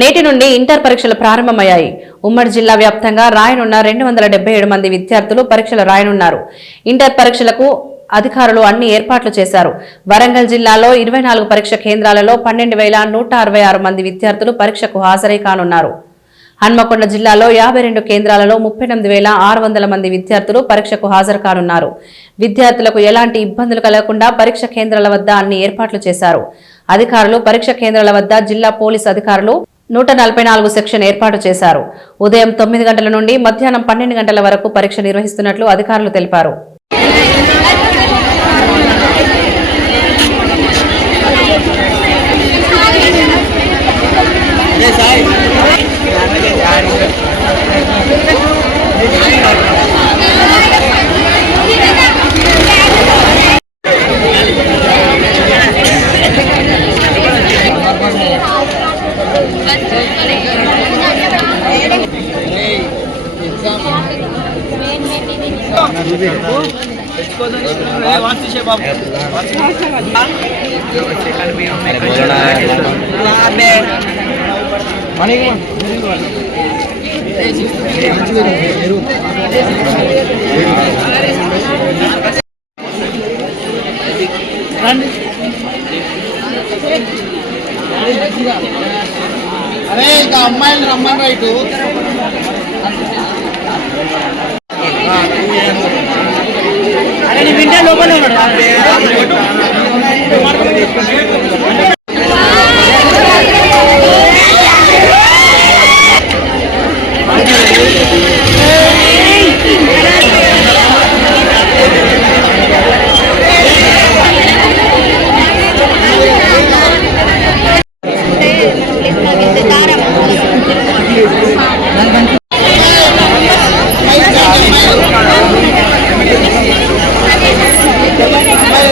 నేటి నుండి ఇంటర్ పరీక్షలు ప్రారంభమయ్యాయి. ఉమ్మడి జిల్లా వ్యాప్తంగా రాయనున్న 277 మంది విద్యార్థులు పరీక్షలు రాయనున్నారు. ఇంటర్ పరీక్షలకు అధికారులు అన్ని ఏర్పాట్లు చేశారు. వరంగల్ జిల్లాలో 24 పరీక్ష కేంద్రాలలో 12,166 మంది విద్యార్థులు పరీక్షకు హాజరై కానున్నారు. హన్మకొండ జిల్లాలో 52 కేంద్రాలలో 38,600 మంది విద్యార్థులు పరీక్షకు హాజరు కానున్నారు. విద్యార్థులకు ఎలాంటి ఇబ్బందులు కలగకుండా పరీక్ష కేంద్రాల వద్ద అన్ని ఏర్పాట్లు చేశారు. అధికారులు పరీక్ష కేంద్రాల వద్ద జిల్లా పోలీసు అధికారులు 144 సెక్షన్ ఏర్పాటు చేశారు. ఉదయం 9 గంటల నుండి మధ్యాహ్నం 12 గంటల వరకు పరీక్ష నిర్వహిస్తున్నట్లు అధికారులు తెలిపారు. అరే ఇక అమ్మాయిలు రమ్మని రైతు వింటే లోపల